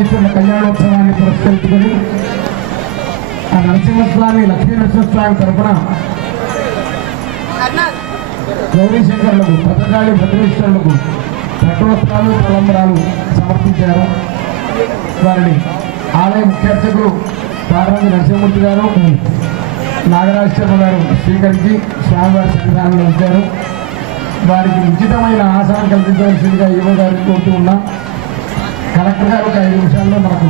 భద్రకాళి కళ్యాణోత్సవాన్ని పురస్కరించుకొని ఆ నరసింహస్వామి లక్ష్మీ నరసింహస్వామి తరఫున గౌరీశంకరులకు భద్రకాళి భద్రేశ్వరులకు పట్టవస్త్రాలు తలంబరాలు సమర్పించారు. వారిని ఆలయ ముఖ్యార్చకులు పార్వతి నరసింహమూర్తి గారు నాగరాజ శర్మ గారు స్వీకరించి స్వామివారి సన్నిధానంలో ఉంచారు. వారికి ఉచితమైన ఆసనం కల్పించవలసిందిగా ఈవో గారికి కోరుతూ ఉన్నాం. కలెక్టర్ గారు ఒక ఐదు నిమిషాల్లో మనకు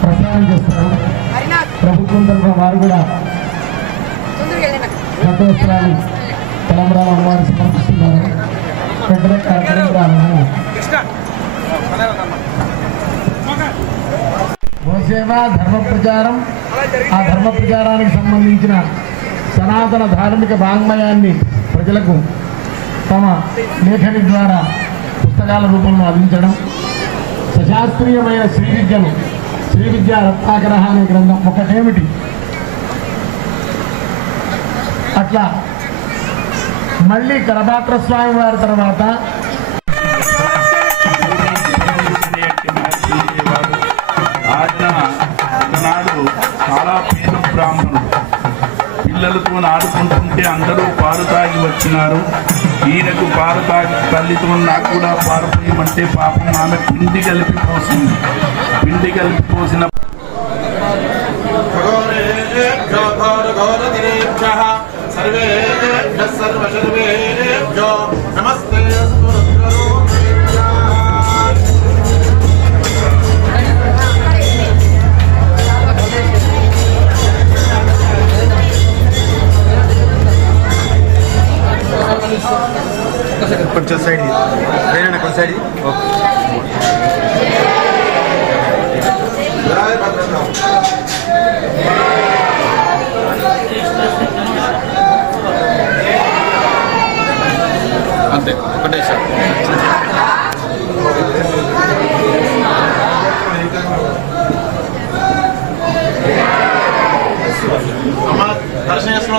ప్రసారం చేస్తారు. ప్రభుత్వం తరఫున వారు కూడా పట్టవస్త్రాలు తెలంగాణ అమ్మవారు సమర్పిస్తున్నారు. వెంటనే కార్యక్రమాలను గోసేవ ధర్మ ప్రచారం. ఆ ధర్మ ప్రచారానికి సంబంధించిన సనాతన ధార్మిక వాంగ్మయాన్ని ప్రజలకు తమ లేఖని ద్వారా పుస్తకాల రూపంలో అందించడం శాస్త్రీయమైన శ్రీ విద్యను శ్రీ విద్యా రత్నాగ్రహ అనే గ్రంథం ఒకటేమిటి? అట్లా మళ్ళీ కరపాత్ర స్వామి వారి తర్వాత చాలా పేద బ్రాహ్మణుడు. పిల్లలతో ఆడుకుంటుంటే అందరూ పారు తాగి వచ్చినారు. ఈయనకు పారు తాగి తల్లితో నాకు కూడా పాలు పోయమంటే పాపం ఆమె పిండి కలిపి పోసింది. పిండి కలిపి పోసిన సర్వే సర్వే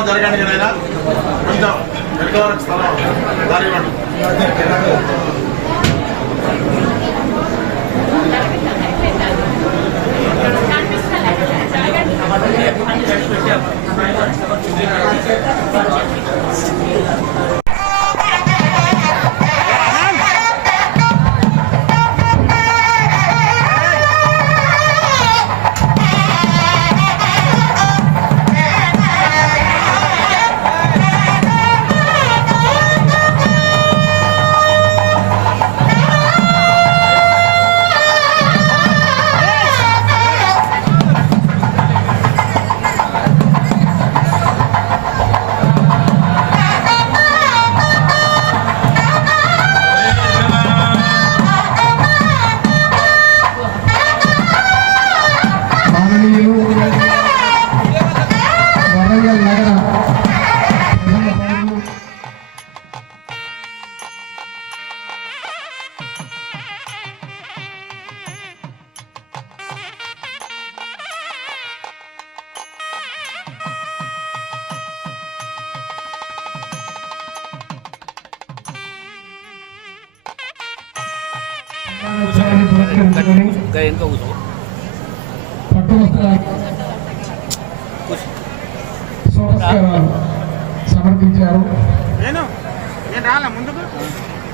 జరగండి కదా కొంచెం వెనుకవరకు స్థలం దారి ఇవ్వండి மகளிரும் வரங்கள் நகரம் సమర్పించారు.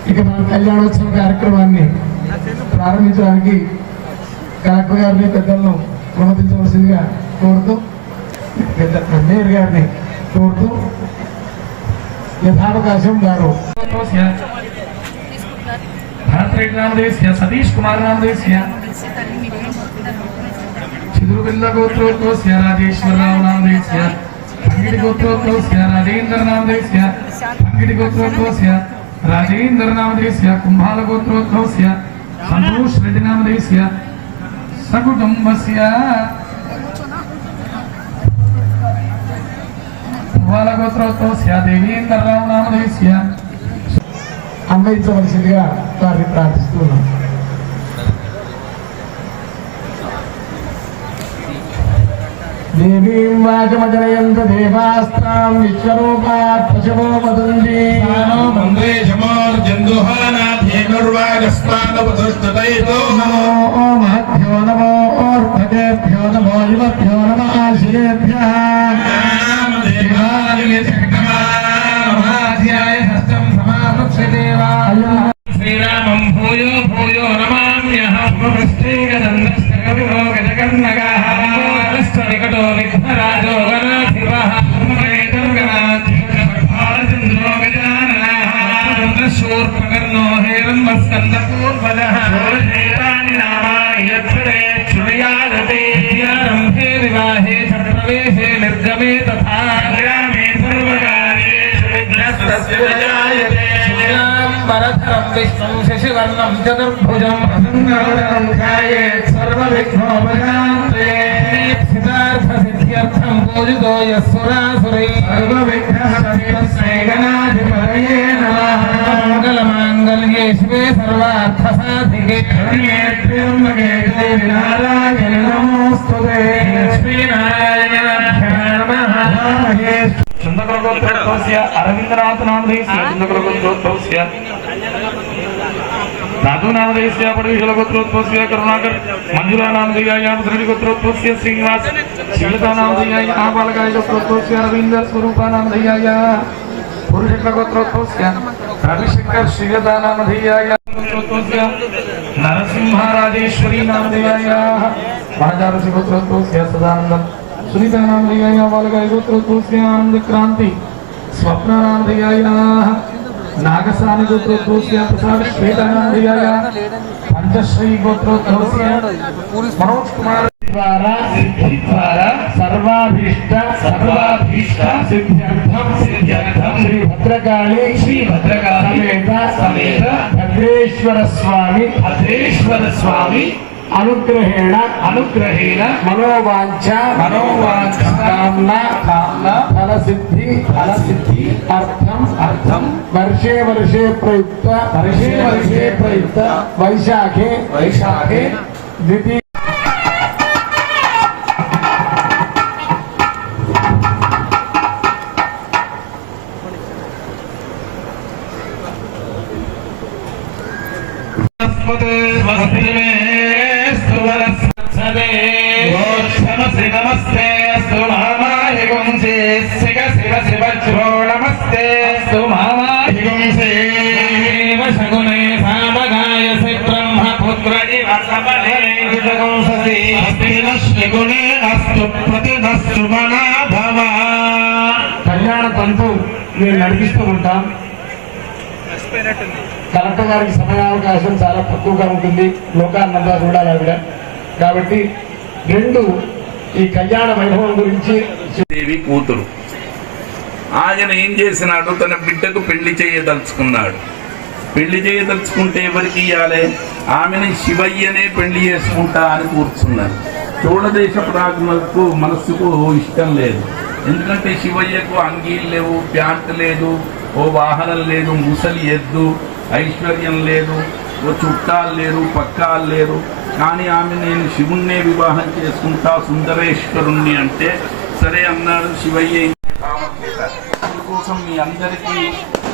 ఇక మన కళ్యాణోత్సవ కార్యక్రమాన్ని ప్రారంభించడానికి కలెక్టర్ గారిని పెద్దలను అనుమతించవలసిందిగా కోరుతూ పెద్ద మేయర్ గారిని కోరుతూ యథావకాశం గారు భరతరెడ్డి నామదేశ్య సతీష్ కుమార్ నామదేశ్య చిదురుబిల్ల గోత్రోద్భవస్య రాజేశ్వరరావు నామదేశ్య పంగిడి గోత్రోద్భవస్య రాజేంద్ర నామదేశ్య పంగిడి గోత్రోద్భవస్య రాజేంద్ర నామదేశ్య కుంభాల గోత్రోద్భవస్య సంతోష్ రెడ్డి నామదేశ్య సకుటుంబస్య గోత్రోద్భవస్య దేవీంద్రరావు నామధేయస్య అన్వయించవలసిందిగా వారిని ప్రార్థిస్తున్నాం. దేవీం వాచమజనయంత దేవాస్తాం విశ్వరూపా పశవో వదంత. వరధరం విష్ణుం శశివర్ణం చతుర్భుజం ప్రసన్నవదనం ధ్యాయేత్ సర్వవిఘ్నోపశాంతయే సిద్ధార్థ సిద్ధ్యర్థం పూజితో యస్సురాసురై సర్వవిఘ్నహస్తస్మై గణాధిపతయే నమః మంగళమాంగళ్యే శివే సర్వార్థ సాధికే త్ర్యంబకే దేవి నారాయణ నమోస్తుతే. లక్ష్మీనారాయణాభ్యాం నమః చంద్రగోత్రోద్భవస్య అరవిందనాథ నామధేయస్య చంద్రగోత్రోద్భవస్య రాధు నామధేయస్య పడవిశల గోత్రోద్భవస్య కరుణాకర్ మంజులా నామధేయాయ శ్రీడి గోత్రోద్భవస్య శ్రీనివాస్ శీలతా నామధేయాయ ఆబాలకాయ గోత్రోద్భవస్య రవీంద్ర స్వరూప నామధేయాయ పురుష గోత్రోద్భవస్య రవిశంకర్ శ్రీలతా నామధేయాయ గోత్రోద్భవస్య నరసింహారాజేశ్వరీ నామధేయాయ మహాజారసి గోత్రోద్భవస్య సదానందం సునీత నామధేయాయ బాలకాయ గోత్రోద్భవస్య ఆనంద క్రాంతి స్వప్న నామధేయాయ నాగసాని గోత్రోద్భవస్య ప్రసాద్ అనుగ్రహేణ అనుగ్రహేణ మనోవాంఛ మనోవాంఛ కామ్న కామ్న ఫల సిద్ధి ఫల సిద్ధి అర్థం అర్థం వర్షే వర్షే ప్రయుక్త వర్షే వర్షే ప్రయుక్త వైశాఖే వైశాఖే ద్వితీయ కళ్యాణ తంతు మేము నడిపిస్తూ ఉంటాం. కలెక్టర్ గారికి సమయావకాశం చాలా తక్కువగా ఉంటుంది. లోకాన్నంతా చూడాలి ఆవిడ. కాబట్టి రెండు ఈ కళ్యాణ వైభవం గురించి దేవి కూతురు. ఆయన ఏం చేసినాడు? తన బిడ్డకు పెళ్ళి చేయదలుచుకున్నాడు. పెళ్ళి చేయదలుచుకుంటే ఎవరికి ఇవ్వాలి ఆమెని శివయ్యనే పెళ్ళి చేసుకుంటా అని కూర్చున్నారు. చోళదేశపు రాజులకు మనస్సుకు ఇష్టం లేదు. ఎందుకంటే శివయ్యకు అంగీలు లేవు ప్యాంట్ లేదు ఓ వాహనం లేదు ముసలి ఎద్దు ఐశ్వర్యం లేదు ఓ చుట్టాలు లేరు పక్కాలు లేరు. కానీ ఆమె నేను శివుణ్ణే వివాహం చేసుకుంటా సుందరేశ్వరుణ్ణి అంటే సరే అన్నాడు శివయ్య అందుకోసం మీ అందరికీ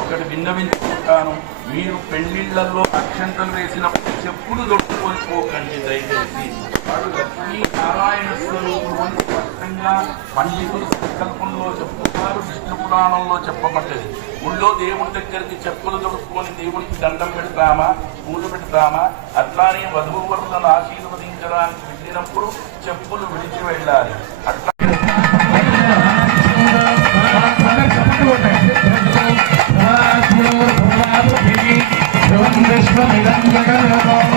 ఒకటి విన్నవించుకుంటాను. మీరు పెళ్ళిళ్ళలో అక్షంతలు వేసినప్పుడు చెప్పులు దొట్టుకొని పోకండి దయచేసి. వాడు లక్ష్మీ నారాయణ స్వరూపుడు అని స్పష్టంగా పండితులు సంకల్పంలో చెప్పుకున్నారు విష్ణు పురాణంలో చెప్పబడ్డది. ఊళ్ళో దేవుడి దగ్గరికి చెప్పులు దొడుక్కొని దేవుడికి దండం పెడతామా పూలు పెడతామా? అట్లానే వధువు వరులను ఆశీర్వదించడానికి వెళ్ళినప్పుడు చెప్పులు విడిచి వెళ్ళాలి. అట్లా Grazie.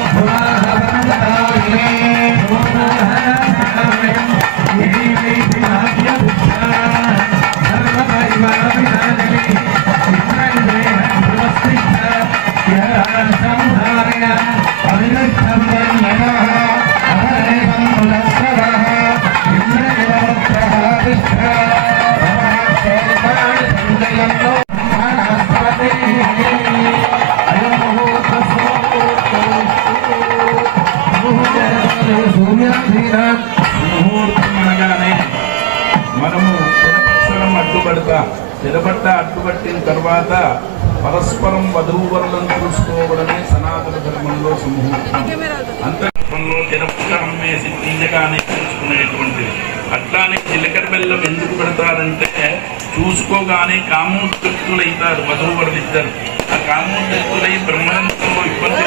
అడ్డుపడతాం తెరబట్ట అడ్డుపట్టిన తర్వాత పరస్పరం వధువు వరులను చూసుకోవడమే సనాతన ధర్మంలో సమూహం. అంతర్గతంలో తెరపట్ట అమ్మేసి తీయగానే చూసుకునేటువంటిది అట్లానే చిలకర బెల్లం ఎందుకు పెడతారంటే చూసుకోగానే కామోద్యుక్తులైతారు వధువు వరులు ఇద్దరు ఆ కామోద్యుక్తులై బ్రహ్మాండంలో ఇబ్బంది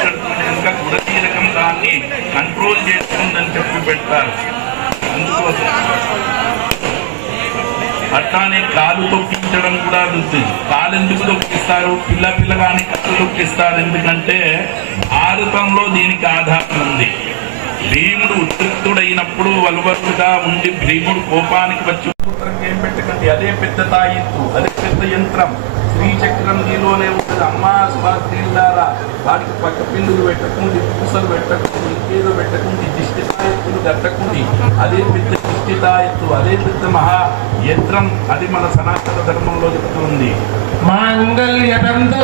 అట్లానే కాలు తొక్కించడం కూడా ఉంది కాలు ఎందుకు తొక్కిస్తారు? పిల్ల పిల్లగాని కళ్ళు తొక్కిస్తారు. ఎందుకంటే భారతంలో దీనికి ఆధారం ఉంది. భీముడు ఉద్రిక్తుడైనప్పుడు వలువరుగా ఉండి భీముడు కోపానికి వచ్చి ఏం పెట్టకండి? అదే పెద్ద తాయిత్తు అదే పెద్ద యంత్రం. శ్రీచక్రం నీలోనే ఉంటుంది. అమ్మా సుభాషిల్లారా వాటికి పక్క పిల్లులు పెట్టకుండా పూసలు పెట్టకుండా ఇంకేదో పెట్టకుండా దిష్టి తాయెత్తులు కట్టకుండా అదే పెద్ద దిష్టి తాయెత్తు అదే పెద్ద మహా యంత్రం. అది మన సనాతన ధర్మంలో చెప్తుంది మాంగళ్యతంతునానేనా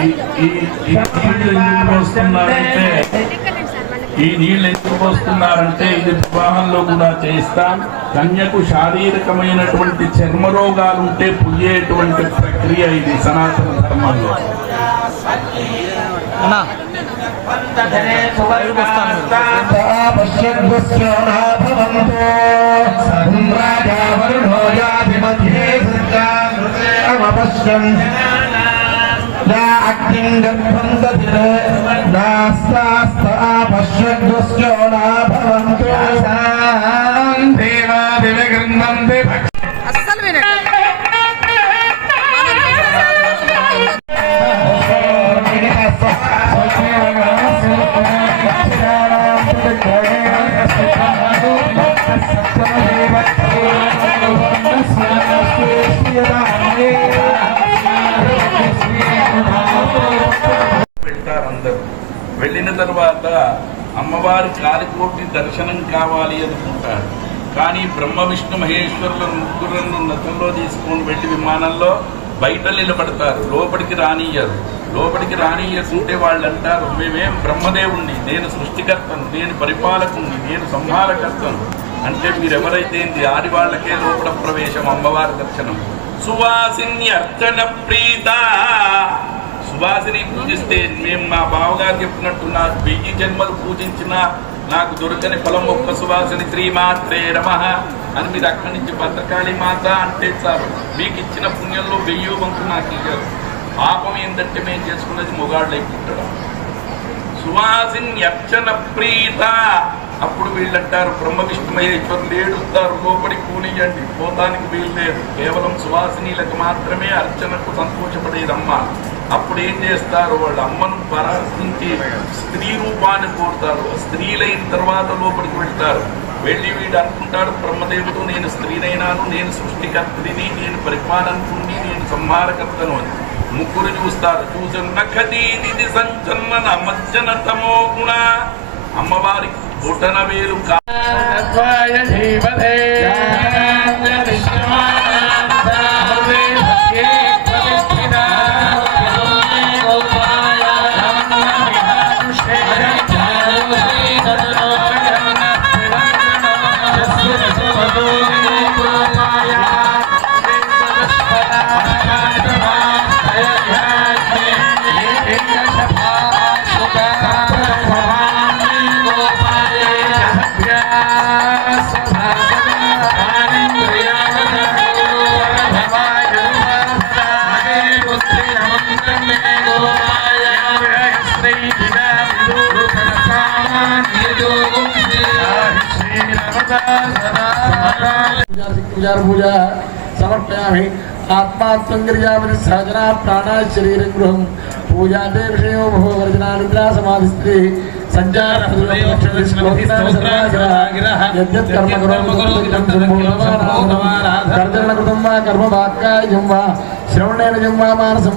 ఈ- ఈ నీళ్ళు ఎందుకు పోస్తున్నారంటే ఇది వివాహంలో కూడా చేస్తాం. కన్యకు శారీరకమైనటువంటి చర్మ రోగాలు ఉంటే పుయ్యేటువంటి ప్రక్రియ ఇది సనాతన ధర్మంలో. అస్సలు తర్వాత అమ్మవారి కాలికోటి దర్శనం కావాలి అనుకుంటారు కానీ బ్రహ్మ విష్ణు మహేశ్వరుల ముగ్గురులను నతంలో తీసుకొని వెళ్ళి విమానంలో బయట నిలబడతారు. లోపలికి రానియ్యరు. లోపలికి రానియ్యకుంటే వాళ్ళు అంటారు మేమేం బ్రహ్మదేవుణ్ణి నేను సృష్టికర్తను నేను పరిపాలకుణ్ణి నేను సంహారకర్తను. అంటే మీరు ఎవరైతే ఆది వాళ్ళకే లోపల ప్రవేశం అమ్మవారి దర్శనం. సువాసిని అర్చన ప్రీత సుభాసిని పూజిస్తే మేము మా బావగారు చెప్పినట్టు వెయ్యి జన్మలు పూజించిన నాకు దొరకని ఫలం ఒక్క సువాసిని. శ్రీమాత్రే రమ అని మీరు అక్కడి నుంచి భద్రకాళి మాత అంటే చాలు. మీకు ఇచ్చిన పుణ్యంలో వెయ్యి వంతు నాకు ఇచ్చారు పాపం ఏంటంటే మేము చేసుకున్నది మొగాళ్ళు పుట్టడం సువాసిన్యర్చన ప్రీత. అప్పుడు వీళ్ళంటారు బ్రహ్మ విష్ణుమహేశ్వరులు ఏడుస్తారు లోపడి కూనియండి పోతానికి వీలు లేదు. కేవలం సువాసినీలకు మాత్రమే అర్చనకు సంతోషపడేదమ్మా. అప్పుడు ఏం చేస్తారు? వాళ్ళ అమ్మను పరాశించి స్త్రీ రూపాన్ని కోరుతారు. స్త్రీలైన తర్వాత లోపలికి వెళ్తారు. వెళ్ళి వీడు అనుకుంటాడు బ్రహ్మదేవుడు నేను స్త్రీనైనాను నేను సృష్టికర్తని నేను పరిపాలనకుని నేను సంహారకర్తను అని ముగ్గురు చూస్తారు. చూసిన ఖదీది సంచలన మజ్జన తమో గుణ. అమ్మవారికి బుటన వేలు కా పూజా పూజ సమర్పయామి ఆత్మాత్మం క్రియామతి సహజనా ప్రాణా శరీరం గృహం పూజాతే విషయో భో వర్జనా నిద్రా సమాధి స్త్రీ సంచార కర్మ వా కర్మ వాక్కాయం వా శ్రవణేన జం వా మానసం